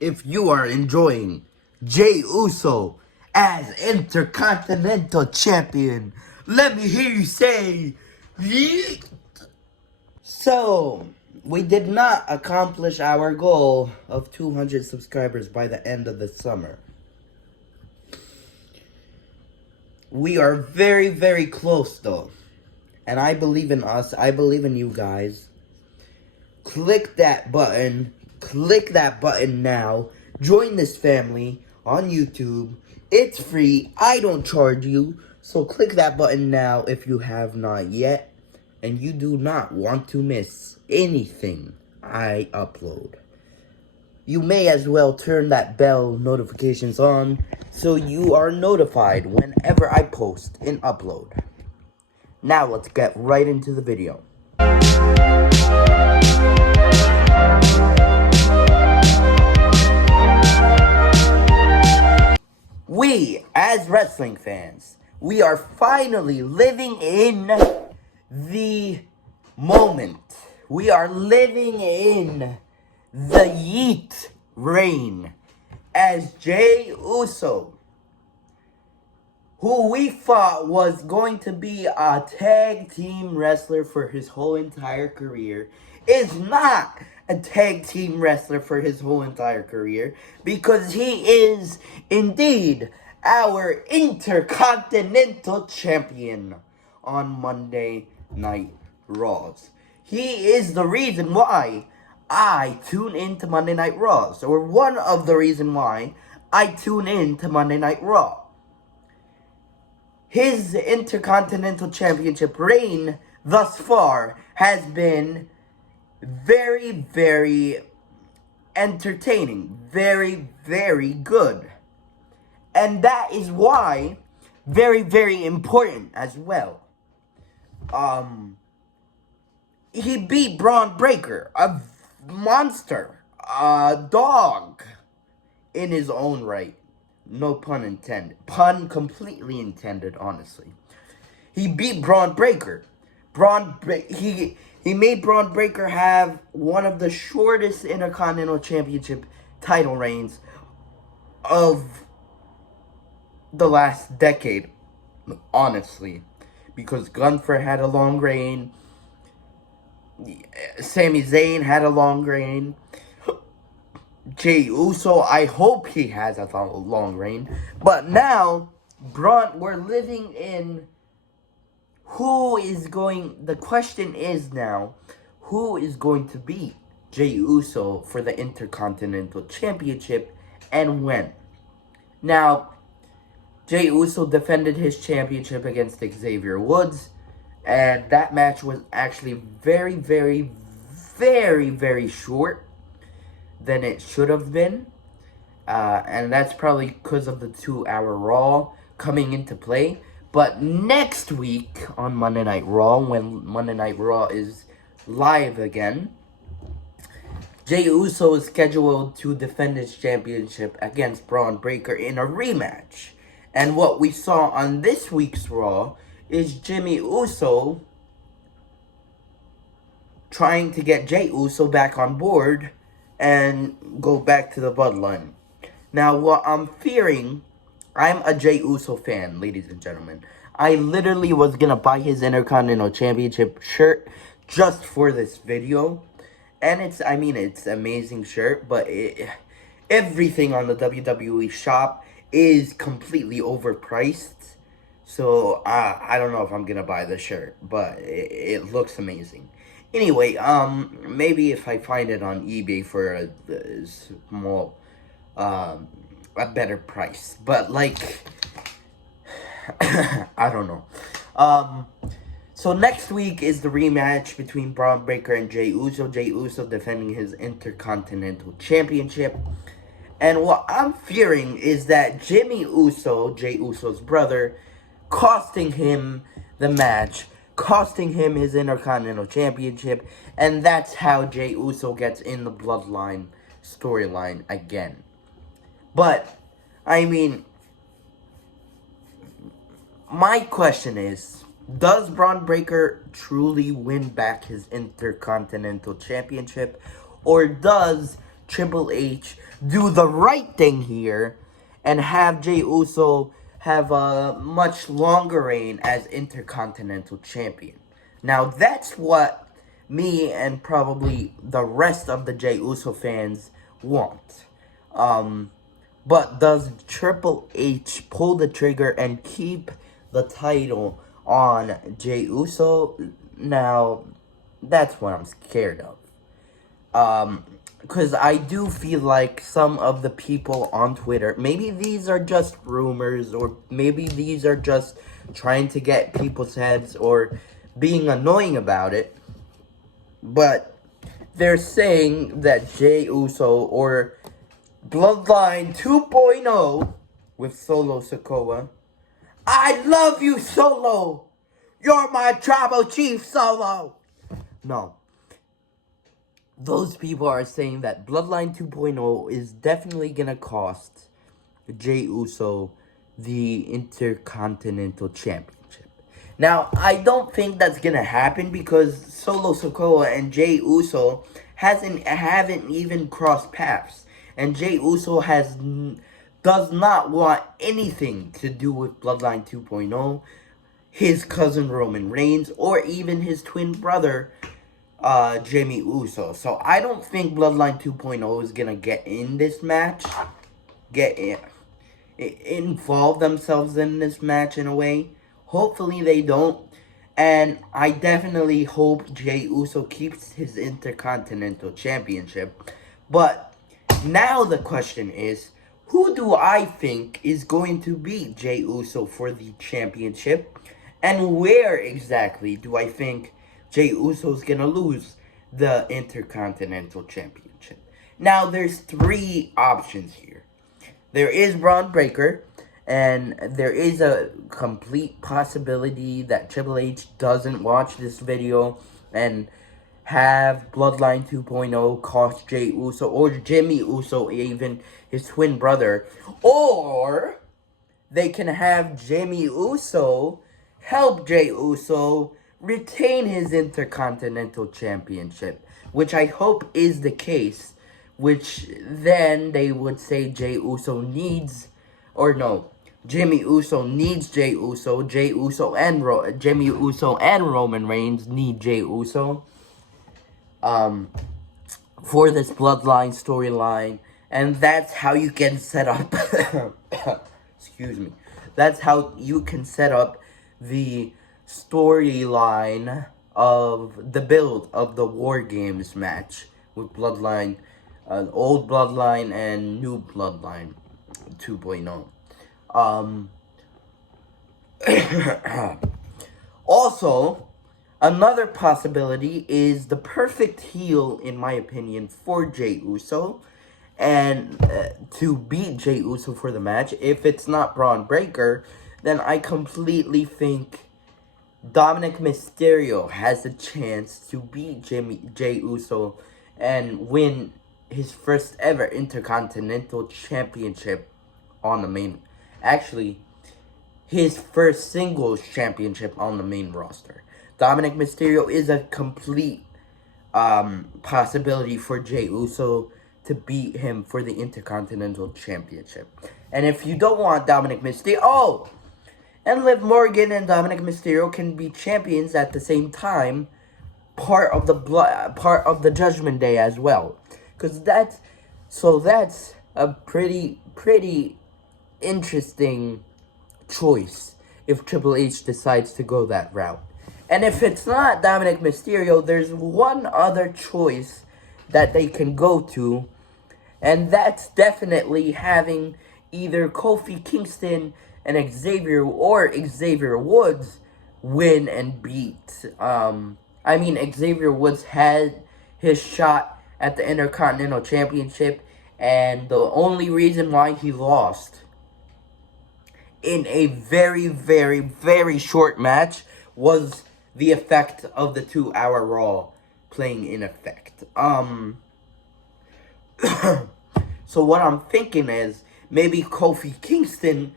If you are enjoying Jey Uso as Intercontinental Champion, let me hear you say, yeet. So, we did not accomplish our goal of 200 subscribers by the end of the summer. We are very, very close though. And I believe in us. I believe in you guys. Click that button. Click that button now. Join this family on YouTube. It's free. I don't charge you. So click that button now if you have not yet. And you do not want to miss anything I upload. You may as well turn that bell notifications on so you are notified whenever I post and upload. Now let's get right into the video. We, as wrestling fans, we are finally living in the moment. We are living in the Yeet reign as Jey Uso, who we thought was going to be a tag team wrestler for his whole entire career, is not a tag team wrestler for his whole entire career, because he is indeed our Intercontinental Champion on Monday Night Raws. He is the reason why I tune into Monday Night Raws, or one of the reasons why I tune into Monday Night Raw. His Intercontinental Championship reign thus far has been very, very entertaining. Very, very good. And that is why very, very important as well. He beat Braun Breaker, a monster, a dog in his own right. No pun intended. Pun completely intended, honestly. He beat Braun Breaker. He made Braun Breaker have one of the shortest Intercontinental Championship title reigns of the last decade, honestly. Because Gunther had a long reign. Sami Zayn had a long reign. Jey Uso, I hope he has a long reign. But now, we're living in the question is now, who is going to beat Jey Uso for the Intercontinental Championship and when? Now, Jey Uso defended his championship against Xavier Woods, and that match was actually very, very, very, very short than it should have been. And that's probably because of the 2-hour Raw coming into play. But next week on Monday Night Raw, when Monday Night Raw is live again, Jey Uso is scheduled to defend his championship against Braun Breaker in a rematch. And what we saw on this week's Raw is Jimmy Uso trying to get Jey Uso back on board and go back to the bloodline. Now, what I'm fearing, I'm a Jey Uso fan, ladies and gentlemen. I literally was going to buy his Intercontinental Championship shirt just for this video. And it's an amazing shirt, but everything on the WWE shop is completely overpriced. So, I don't know if I'm going to buy the shirt, but it looks amazing. Anyway, maybe if I find it on eBay for a small, a better price. But, like, I don't know. So next week is the rematch between Braun Breaker and Jey Uso. Jey Uso defending his Intercontinental Championship. And what I'm fearing is that Jimmy Uso, Jey Uso's brother, costing him the match, costing him his Intercontinental Championship, and that's how Jey Uso gets in the bloodline storyline again. But, my question is, does Braun Breaker truly win back his Intercontinental Championship, or does Triple H do the right thing here and have Jey Uso have a much longer reign as Intercontinental Champion. Now, that's what me and probably the rest of the Jey Uso fans want. But does Triple H pull the trigger and keep the title on Jey Uso? Now, that's what I'm scared of. Because I do feel like some of the people on Twitter, maybe these are just rumors, or maybe these are just trying to get people's heads or being annoying about it, but they're saying that Jey Uso or Bloodline 2.0 with Solo Sikoa. I love you, Solo! You're my tribal chief, Solo! No. Those people are saying that Bloodline 2.0 is definitely gonna cost Jey Uso the Intercontinental Championship. Now, I don't think that's gonna happen because Solo Sikoa and Jey Uso haven't even crossed paths, and Jey Uso does not want anything to do with Bloodline 2.0, his cousin Roman Reigns, or even his twin brother Jey Uso. So I don't think Bloodline 2.0 is gonna get in this match, involve themselves in this match in a way. Hopefully they don't. And I definitely hope Jey Uso keeps his Intercontinental Championship. But now the question is, who do I think is going to beat Jey Uso for the championship? And where exactly do I think Jey Uso is going to lose the Intercontinental Championship? Now, there's three options here. There is Braun Breaker, and there is a complete possibility that Triple H doesn't watch this video and have Bloodline 2.0 cost Jey Uso or Jimmy Uso, even his twin brother. Or they can have Jimmy Uso help Jey Uso retain his Intercontinental Championship, which I hope is the case, which then they would say Jey Uso needs, or no, Jimmy Uso needs Jey Uso, Jimmy Uso and Roman Reigns need Jey Uso for this Bloodline storyline, and that's how you can set up excuse me, that's how you can set up the storyline of the build of the War Games match with Bloodline, old Bloodline and new Bloodline 2.0. Also, another possibility is the perfect heel, in my opinion, for Jey Uso, and to beat Jey Uso for the match. If it's not Braun Breaker, then I completely think Dominic Mysterio has a chance to beat Jey Uso and win his first ever Intercontinental Championship on the main, actually, his first singles championship on the main roster. Dominic Mysterio is a complete possibility for Jey Uso to beat him for the Intercontinental Championship. And if you don't want Dominic Mysterio, and Liv Morgan and Dominic Mysterio can be champions at the same time, part of the Judgment Day as well, because that's a pretty interesting choice if Triple H decides to go that route. And if it's not Dominic Mysterio, there's one other choice that they can go to, and that's definitely having either Kofi Kingston and Xavier Woods win and beat. Xavier Woods had his shot at the Intercontinental Championship, and the only reason why he lost in a very short match was the effect of the 2-hour Raw playing in effect. So what I'm thinking is maybe Kofi Kingston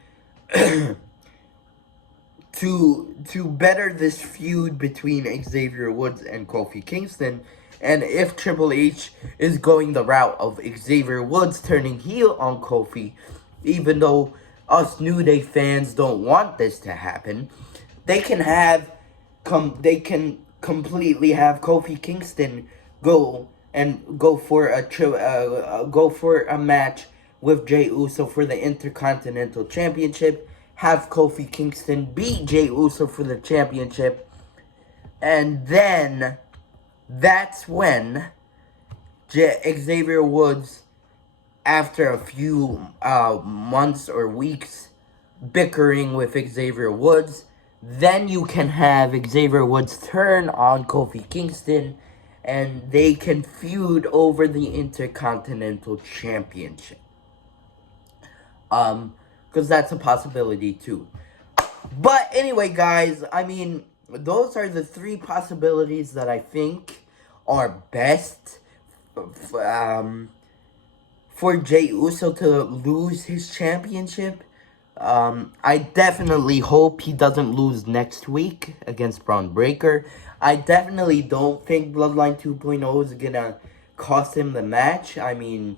to better this feud between Xavier Woods and Kofi Kingston, And if Triple H is going the route of Xavier Woods turning heel on Kofi, even though us New Day fans don't want this to happen, they can completely have Kofi Kingston go for a match with Jey Uso for the Intercontinental Championship. Have Kofi Kingston beat Jey Uso for the championship, and then that's when Xavier Woods, after a few months or weeks bickering with Xavier Woods, then you can have Xavier Woods turn on Kofi Kingston, and they can feud over the Intercontinental Championship. Because that's a possibility too. But anyway, guys, I mean, those are the three possibilities that I think are best for Jey Uso to lose his championship. I definitely hope he doesn't lose next week against Braun Breaker. I definitely don't think Bloodline 2.0 is gonna cost him the match. I mean,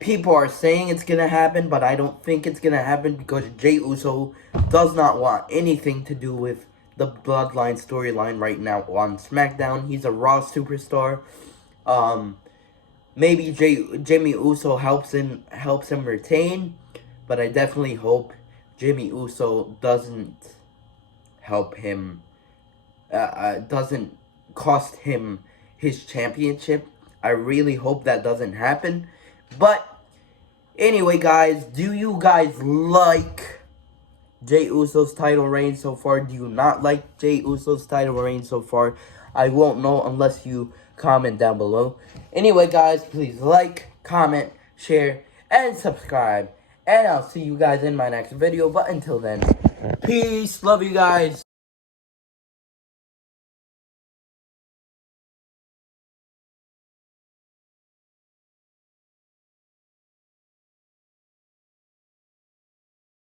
people are saying it's gonna happen, but I don't think it's gonna happen because Jey Uso does not want anything to do with the Bloodline storyline right now on SmackDown. He's a Raw superstar. Maybe Jimmy Uso helps him retain, but I definitely hope Jimmy Uso doesn't help him. Doesn't cost him his championship. I really hope that doesn't happen. But anyway, guys, do you guys like Jey Uso's title reign so far? Do you not like Jey Uso's title reign so far? I won't know unless you comment down below. Anyway, guys, please like, comment, share, and subscribe. And I'll see you guys in my next video. But until then, peace. Love you guys.